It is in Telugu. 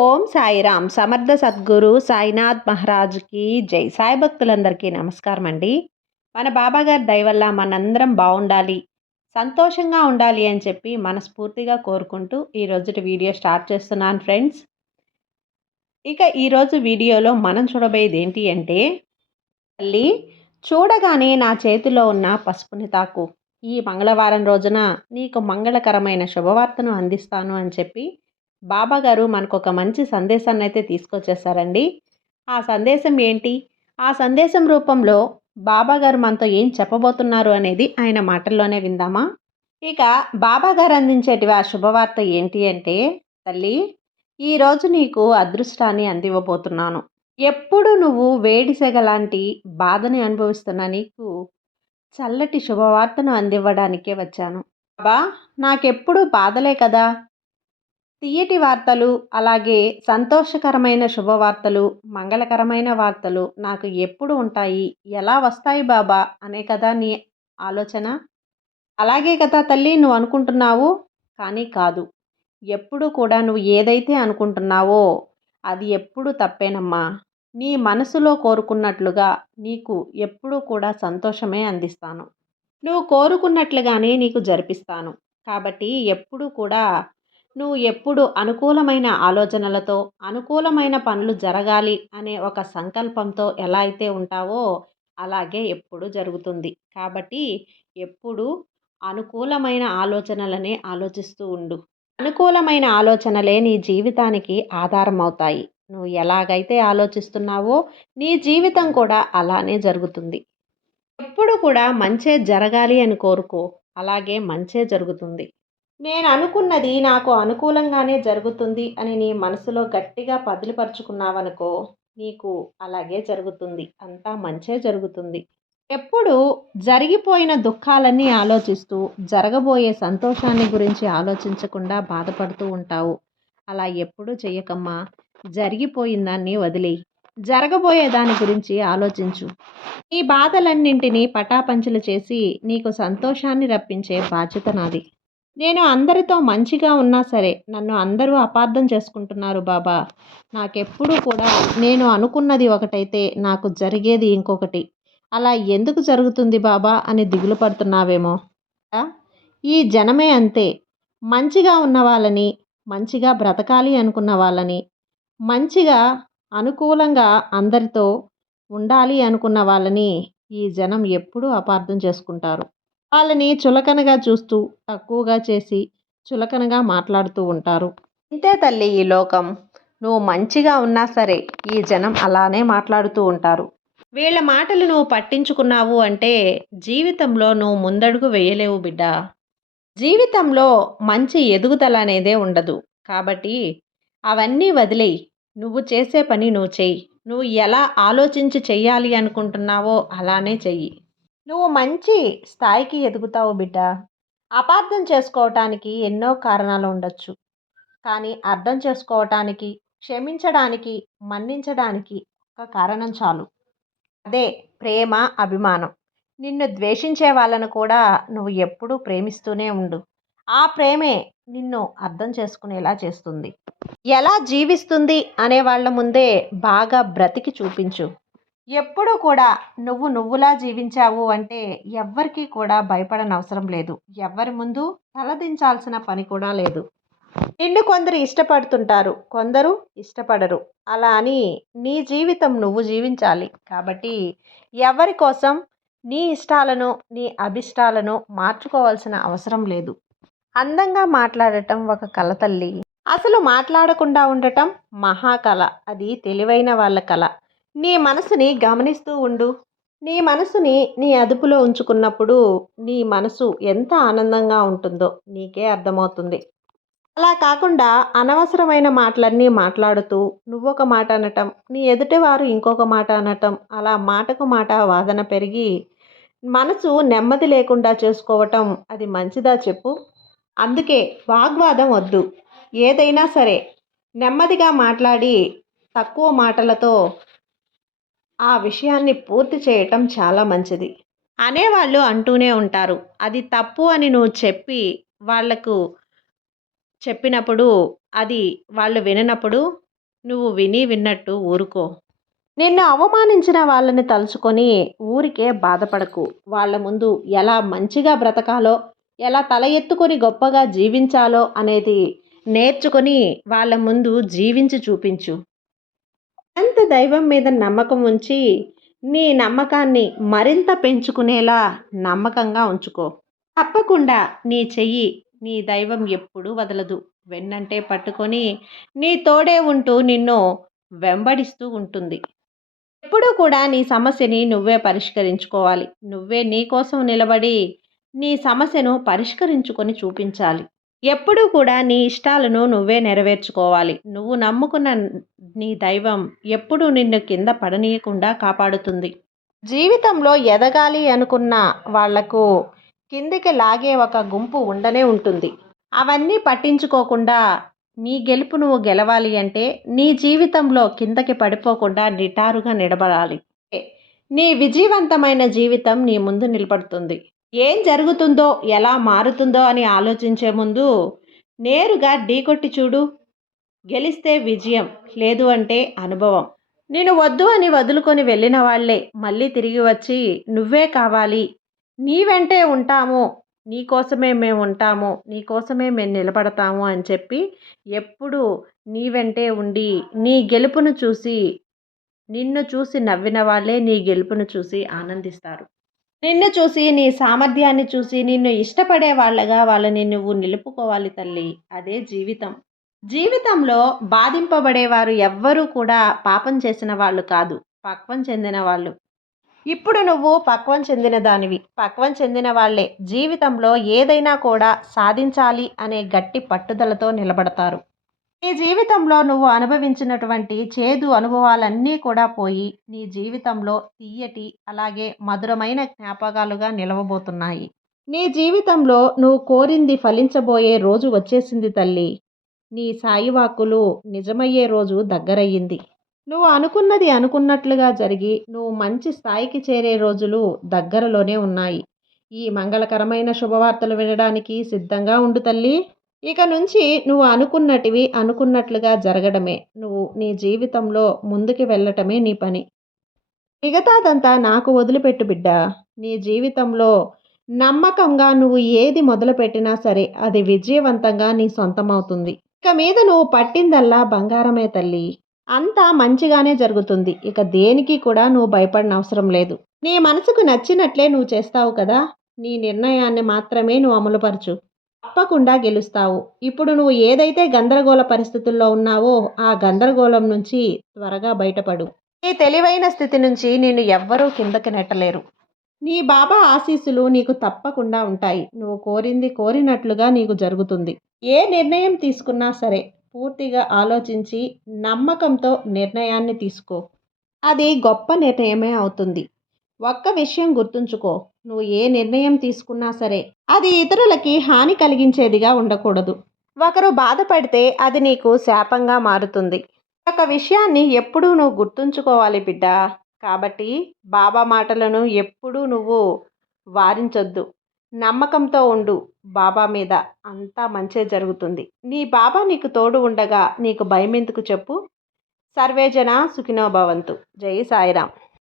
ఓం సాయిరామ్. సమర్థ సద్గురు సాయినాథ్ మహారాజ్కి జై. సాయి భక్తులందరికీ నమస్కారం అండి. మన బాబాగారి దయవల్ల మనందరం బాగుండాలి సంతోషంగా ఉండాలి అని చెప్పి మనస్ఫూర్తిగా కోరుకుంటూ ఈ రోజుటి వీడియో స్టార్ట్ చేస్తున్నాను ఫ్రెండ్స్. ఇక ఈరోజు వీడియోలో మనం చూడబోయేది ఏంటి అంటే తల్లి చూడగానే నా చేతిలో ఉన్న పసుపుని తాకు. ఈ మంగళవారం రోజున నీకు మంగళకరమైన శుభవార్తను అందిస్తాను అని చెప్పి బాబా గారు మనకు ఒక మంచి సందేశాన్ని అయితే తీసుకొచ్చేసారండి. ఆ సందేశం ఏంటి? ఆ సందేశం రూపంలో బాబా గారు మనతో ఏం చెప్పబోతున్నారు అనేది ఆయన మాటల్లోనే విందామా? ఇక బాబా గారు అందించేటివి ఆ శుభవార్త ఏంటి అంటే తల్లి ఈరోజు నీకు అదృష్టాన్ని అందివ్వబోతున్నాను. ఎప్పుడు నువ్వు వేడిసెగ లాంటి బాధని అనుభవిస్తున్న నీకు చల్లటి శుభవార్తను అందివ్వడానికే వచ్చాను. బాబా నాకెప్పుడు బాధలే కదా? తీయటి వార్తలు అలాగే సంతోషకరమైన శుభవార్తలు మంగళకరమైన వార్తలు నాకు ఎప్పుడు ఉంటాయి? ఎలా వస్తాయి బాబా? అనే కదా నీ ఆలోచన. అలాగే కదా తల్లి నువ్వు అనుకుంటున్నావు? కానీ కాదు. ఎప్పుడు కూడా నువ్వు ఏదైతే అనుకుంటున్నావో అది ఎప్పుడు తప్పేనమ్మా. నీ మనసులో కోరుకున్నట్లుగా నీకు ఎప్పుడూ కూడా సంతోషమే అందిస్తాను. నువ్వు కోరుకున్నట్లుగానే నీకు జరిపిస్తాను. కాబట్టి ఎప్పుడు కూడా నువ్వు ఎప్పుడు అనుకూలమైన ఆలోచనలతో అనుకూలమైన పనులు జరగాలి అనే ఒక సంకల్పంతో ఎలా అయితే ఉంటావో అలాగే ఎప్పుడు జరుగుతుంది. కాబట్టి ఎప్పుడు అనుకూలమైన ఆలోచనలనే ఆలోచిస్తూ ఉండు. అనుకూలమైన ఆలోచనలే నీ జీవితానికి ఆధారం అవుతాయి నువ్వు ఎలాగైతే ఆలోచిస్తున్నావో నీ జీవితం కూడా అలానే జరుగుతుంది. ఎప్పుడు కూడా మంచే జరగాలి అని కోరుకో అలాగే మంచే జరుగుతుంది. నేను అనుకున్నది నాకు అనుకూలంగానే జరుగుతుంది అని నీ మనసులో గట్టిగా పదిలిపరుచుకున్నావనుకో నీకు అలాగే జరుగుతుంది. అంతా మంచే జరుగుతుంది. ఎప్పుడు జరిగిపోయిన దుఃఖాలన్నీ ఆలోచిస్తూ జరగబోయే సంతోషాన్ని గురించి ఆలోచించకుండా బాధపడుతూ ఉంటావు. అలా ఎప్పుడూ చెయ్యకమ్మా. జరిగిపోయిన దాన్ని వదిలేయి. జరగబోయే దాని గురించి ఆలోచించు. నీ బాధలన్నింటినీ పటాపంచలు చేసి నీకు సంతోషాన్ని రప్పించే బాధ్యత నాది. నేను అందరితో మంచిగా ఉన్నా సరే నన్ను అందరూ అపార్థం చేసుకుంటున్నారు బాబా. నాకెప్పుడు కూడా నేను అనుకున్నది ఒకటైతే నాకు జరిగేది ఇంకొకటి. అలా ఎందుకు జరుగుతుంది బాబా అని దిగులు పడుతున్నావేమో. ఈ జనమే అంతే. మంచిగా ఉన్న వాళ్ళని మంచిగా బ్రతకాలి అనుకున్న వాళ్ళని మంచిగా అనుకూలంగా అందరితో ఉండాలి అనుకున్న వాళ్ళని ఈ జనం ఎప్పుడూ అపార్థం చేసుకుంటారు. వాళ్ళని చులకనగా చూస్తూ తక్కువగా చేసి చులకనగా మాట్లాడుతూ ఉంటారు. ఇంతే తల్లి ఈ లోకం. నువ్వు మంచిగా ఉన్నా సరే ఈ జనం అలానే మాట్లాడుతూ ఉంటారు. వీళ్ళ మాటలు నువ్వు పట్టించుకున్నావు అంటే జీవితంలో నువ్వు ముందడుగు వేయలేవు బిడ్డ. జీవితంలో మంచి ఎదుగుదల అనేదే ఉండదు. కాబట్టి అవన్నీ వదిలేయి. నువ్వు చేసే పని నువ్వు చెయ్యి. నువ్వు ఎలా ఆలోచించి చెయ్యాలి అనుకుంటున్నావో అలానే చెయ్యి. నువ్వు మంచి స్థాయికి ఎదుగుతావు బిడ్డ. అపార్థం చేసుకోవటానికి ఎన్నో కారణాలు ఉండొచ్చు. కానీ అర్థం చేసుకోవటానికి క్షమించడానికి మన్నించడానికి ఒక కారణం చాలు. అదే ప్రేమ అభిమానం. నిన్ను ద్వేషించే వాళ్ళను కూడా నువ్వు ఎప్పుడూ ప్రేమిస్తూనే ఉండు. ఆ ప్రేమే నిన్ను అర్థం చేసుకునేలా చేస్తుంది. ఎలా జీవిస్తుంది అనే వాళ్ళ ముందే బాగా బ్రతికి చూపించు. ఎప్పుడూ కూడా నువ్వు నువ్వులా జీవించావు అంటే ఎవ్వరికీ కూడా భయపడనవసరం లేదు. ఎవ్వరి ముందు తలదించాల్సిన పని కూడా లేదు. నిన్ను కొందరు ఇష్టపడుతుంటారు. కొందరు ఇష్టపడరు. అలా అని నీ జీవితం నువ్వు జీవించాలి. కాబట్టి ఎవరి కోసం నీ ఇష్టాలను నీ అభిష్టాలను మార్చుకోవాల్సిన అవసరం లేదు. అందంగా మాట్లాడటం ఒక కళ తల్లి. అసలు మాట్లాడకుండా ఉండటం మహాకళ అది తెలివైన వాళ్ళ కళ నీ మనసుని గమనిస్తూ ఉండు. నీ మనసుని నీ అదుపులో ఉంచుకున్నప్పుడు నీ మనసు ఎంత ఆనందంగా ఉంటుందో నీకే అర్థమవుతుంది. అలా కాకుండా అనవసరమైన మాటలన్నీ మాట్లాడుతూ నువ్వొక మాట అనటం నీ ఎదుటివారు ఇంకొక మాట అనటం అలా మాటకు మాట వాదన పెరిగి మనసు నెమ్మది లేకుండా చేసుకోవటం అది మంచిదా చెప్పు? అందుకే వాగ్వాదం వద్దు. ఏదైనా సరే నెమ్మదిగా మాట్లాడి తక్కువ మాటలతో ఆ విషయాన్ని పూర్తి చేయటం చాలా మంచిది. అనేవాళ్ళు అంటూనే ఉంటారు అది తప్పు అని నువ్వు చెప్పి వాళ్ళకు చెప్పినప్పుడు అది వాళ్ళు విననప్పుడు నువ్వు విని విన్నట్టు ఊరుకో. నిన్ను అవమానించిన వాళ్ళని తలుచుకొని ఊరికే బాధపడకు. వాళ్ళ ముందు ఎలా మంచిగా బ్రతకాలో ఎలా తల ఎత్తుకొని గొప్పగా జీవించాలో అనేది నేర్చుకొని వాళ్ళ ముందు జీవించి చూపించు. అంత దైవం మీద నమ్మకం ఉంచి నీ నమ్మకాన్ని మరింత పెంచుకునేలా నమ్మకంగా ఉంచుకో. తప్పకుండా నీ చెయ్యి నీ దైవం ఎప్పుడూ వదలదు. వెన్నంటే పట్టుకొని నీ తోడే ఉంటూ నిన్ను వెంబడిస్తూ ఉంటుంది. ఎప్పుడూ కూడా నీ సమస్యని నువ్వే పరిష్కరించుకోవాలి. నువ్వే నీ కోసం నిలబడి నీ సమస్యను పరిష్కరించుకొని చూపించాలి. ఎప్పుడూ కూడా నీ ఇష్టాలను నువ్వే నెరవేర్చుకోవాలి. నువ్వు నమ్ముకున్న నీ దైవం ఎప్పుడూ నిన్ను కింద పడనీయకుండా కాపాడుతుంది. జీవితంలో ఎదగాలి అనుకున్న వాళ్ళకు కిందికి లాగే ఒక గుంపు ఉండనే ఉంటుంది. అవన్నీ పట్టించుకోకుండా నీ గెలుపు నువ్వు గెలవాలి అంటే నీ జీవితంలో కిందకి పడిపోకుండా నిటారుగా నిలబడాలి. నీ విజయవంతమైన జీవితం నీ ముందు నిలబడుతుంది. ఏం జరుగుతుందో ఎలా మారుతుందో అని ఆలోచించే ముందు నేరుగా ఢీకొట్టి చూడు. గెలిస్తే విజయం లేదు అంటే అనుభవం. నేను వద్దు అని వదులుకొని వెళ్ళిన వాళ్ళే మళ్ళీ తిరిగి వచ్చి నువ్వే కావాలి. నీ వెంటే ఉంటాము నీకోసమే మేము ఉంటాము నీకోసమే మేము నిలబడతాము అని చెప్పి ఎప్పుడు నీ వెంటే ఉండి నీ గెలుపును చూసి నిన్ను చూసి నవ్విన వాళ్ళే నీ గెలుపును చూసి ఆనందిస్తారు. నిన్ను చూసి నీ సామర్థ్యాన్ని చూసి నిన్ను ఇష్టపడే వాళ్ళగా వాళ్ళని నువ్వు నిలుపుకోవాలి తల్లి. అదే జీవితం. జీవితంలో బాధింపబడేవారు ఎవ్వరూ కూడా పాపం చేసిన వాళ్ళు కాదు. పక్వం చెందిన వాళ్ళు. ఇప్పుడు నువ్వు పక్వం చెందిన దానివి. పక్వం చెందిన వాళ్ళే. జీవితంలో ఏదైనా కూడా సాధించాలి అనే గట్టి పట్టుదలతో నిలబడతారు. నీ జీవితంలో నువ్వు అనుభవించినటువంటి చేదు అనుభవాలన్నీ కూడా పోయి నీ జీవితంలో తీయటి అలాగే మధురమైన జ్ఞాపకాలుగా నిలవబోతున్నాయి. నీ జీవితంలో నువ్వు కోరింది ఫలించబోయే రోజు వచ్చేసింది తల్లి. నీ సాయి వాక్కులు నిజమయ్యే రోజు దగ్గరయ్యింది. నువ్వు అనుకున్నది అనుకున్నట్లుగా జరిగి నువ్వు మంచి స్థాయికి చేరే రోజులు దగ్గరలోనే ఉన్నాయి. ఈ మంగళకరమైన శుభవార్తలు వినడానికి సిద్ధంగా ఉండు తల్లి. ఇక నుంచి నువ్వు అనుకున్నటివి అనుకున్నట్లుగా జరగడమే. నువ్వు నీ జీవితంలో ముందుకు వెళ్ళటమే నీ పని. మిగతాదంతా నాకు వదిలిపెట్టు బిడ్డ. నీ జీవితంలో నమ్మకంగా నువ్వు ఏది మొదలుపెట్టినా సరే అది విజయవంతంగా నీ సొంతమవుతుంది. ఇక మీద నువ్వు పట్టిందల్లా బంగారమే తల్లి. అంతా మంచిగానే జరుగుతుంది. ఇక దేనికి కూడా నువ్వు భయపడిన అవసరం లేదు. నీ మనసుకు నచ్చినట్లే నువ్వు చేస్తావు కదా? నీ నిర్ణయాన్ని మాత్రమే నువ్వు అమలుపరచు. తప్పకుండా గెలుస్తావు. ఇప్పుడు నువ్వు ఏదైతే గందరగోళ పరిస్థితుల్లో ఉన్నావో ఆ గందరగోళం నుంచి త్వరగా బయటపడు. నీ తెలివైన స్థితి నుంచి నేను ఎవ్వరూ కిందకి నెట్టలేరు. నీ బాబా ఆశీస్సులు నీకు తప్పకుండా ఉంటాయి. నువ్వు కోరింది కోరినట్లుగా నీకు జరుగుతుంది. ఏ నిర్ణయం తీసుకున్నా సరే పూర్తిగా ఆలోచించి నమ్మకంతో నిర్ణయాన్ని తీసుకో. అది గొప్ప నిర్ణయమే అవుతుంది. ఒక్క విషయం గుర్తుంచుకో. నువ్వు ఏ నిర్ణయం తీసుకున్నా సరే అది ఇతరులకి హాని కలిగించేదిగా ఉండకూడదు. ఒకరు బాధపడితే అది నీకు శాపంగా మారుతుంది. ఒక విషయాన్ని ఎప్పుడూ నువ్వు గుర్తుంచుకోవాలి బిడ్డ. కాబట్టి బాబా మాటలను ఎప్పుడూ నువ్వు వారించొద్దు. నమ్మకంతో ఉండు. బాబా మీద అంతా మంచే జరుగుతుంది. నీ బాబా నీకు తోడు ఉండగా నీకు భయం ఎందుకు చెప్పు? సర్వేజన సుఖినోభవంతు జై సాయిరామ్.